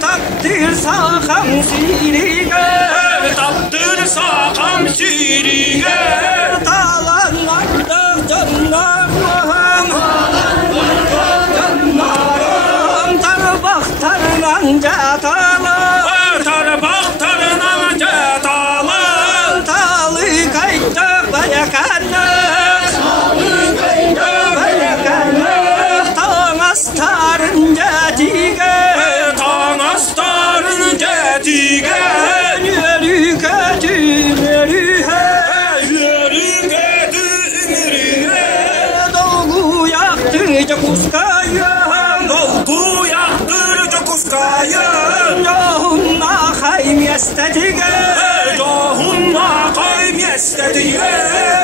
Takdir sakam siriga, takdir sakam siriga, talanlarda canlarım, tarbaktarlan jatalar, tarbaktarlan jatalar, talı kayda bayakanlar, tanastarın jatiga.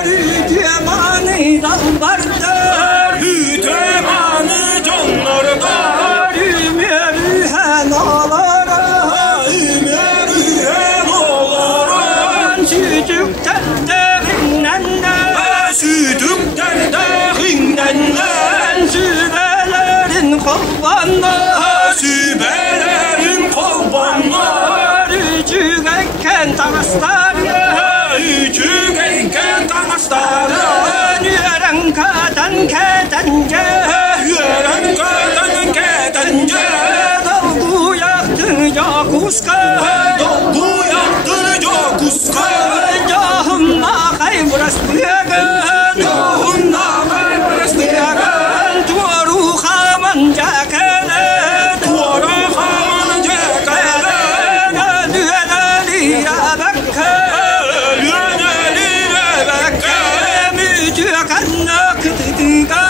Hütemani dalbardır, hütemani canlardır, ümerühen ağlara, ümerühen ağlara, sütükten derinden, sütükten derinden, sübelerin kolbanlar, sübelerin kolbanlar, ücügekken tanastarlar, ücügekken tanastarlar, yören katan ketence, yören katan ketence, dolgu yaktırca kuska, dolgu yaktırca kuska, cahımla kayburas büyügen, cahımla kayburas büyügen, tuvaru haman cakele, tuvaru haman cakele, düğeneli yabekke, düğeneli yabekke, mütükenle kıtıdıga,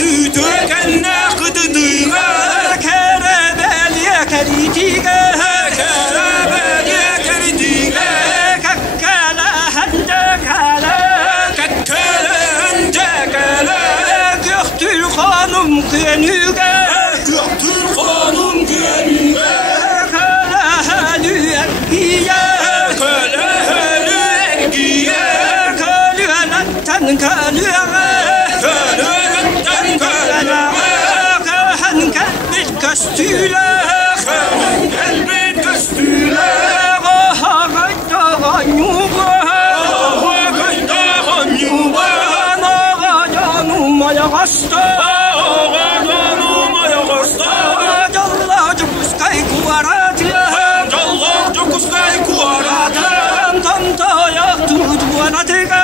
mütükenle kıtıdıga, kerebeliye keritiga, kerebeliye keritiga, kakkala hendekala, kakkala hendekala, göktür hanım könüge, göktür hanım könüge, köleheli ekkiye, köleheli ekkiye, kölületten kölüge, kölületten kölüge, köhen kelbit köstüle, köhen kelbit köstüle, oha gayda ganyuba, oha gayda ganyuba, naga canım ayakasta, oha canım ayakasta, jalla cukuskay kuvaratya, jalla cukuskay kuvaratya, tamta yaktur duanatiga,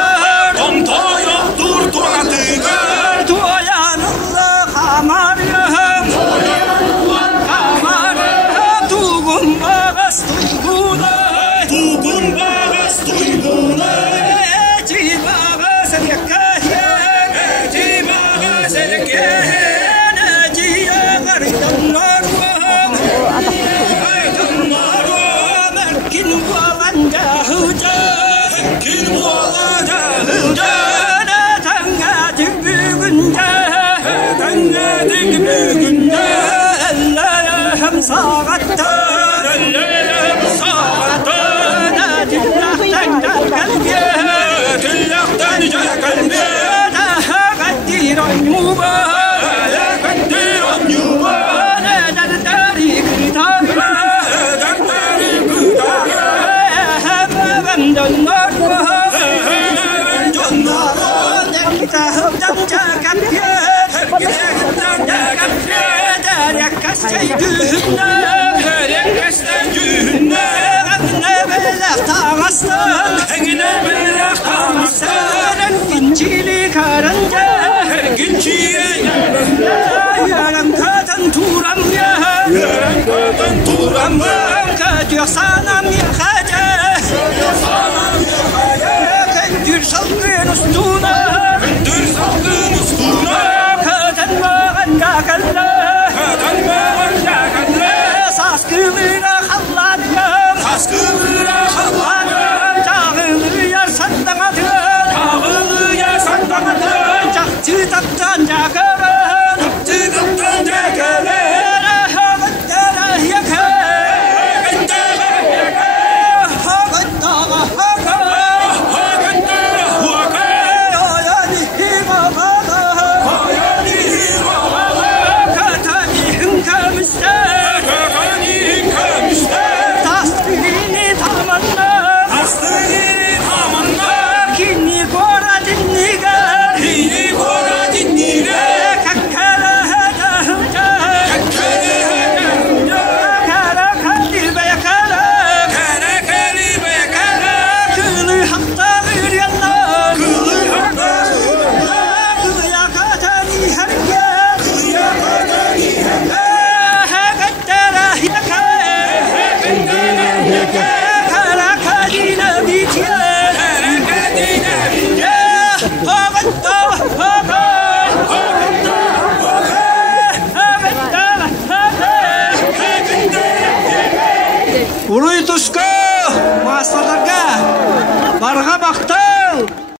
tamta yaktur duanatiga, duayanalla kamaryam, kamaryam, tugun bagas tuyguna, tugun bagas tuyguna, eci bagas yakahyen, eci bagas yakahyen, eci yagar damlarwam, damlarwam, erkin walan jahuja, erkin walan jahuja, tangadik bügünce, tangadik bügünce, ellehem sağattan, ellehem sağattan, tillahtan kalbiye, tillahtan kalbiye, قدير عيوبه قدير عيوبه، درداري كتابه درداري كتابه، بند النار بند النار، كتاب دمجا كبير كتاب دمجا كبير، دارك السيدنا دارك السيدنا، أغنى بلغ تغسطن أغنى بلغ تغسطن، إنجيلي كارنجا إنجيلي يارم كاتن تورم يارم كاتن تورم كاتير سانم يخاجة كنتر صلقين استونا كنتر صلقين استونا، كاتن ما غنجا كلا كاتن ما غنجا كلا، ساسكبيرا خلاد يام ساسكبيرا خلاد يام، جاغل يا صدقتن جاغل يا صدقتن، جاغتن جاغرن جاغتن جاغرن، Улуй тушко, мастадарға, барға бақтың.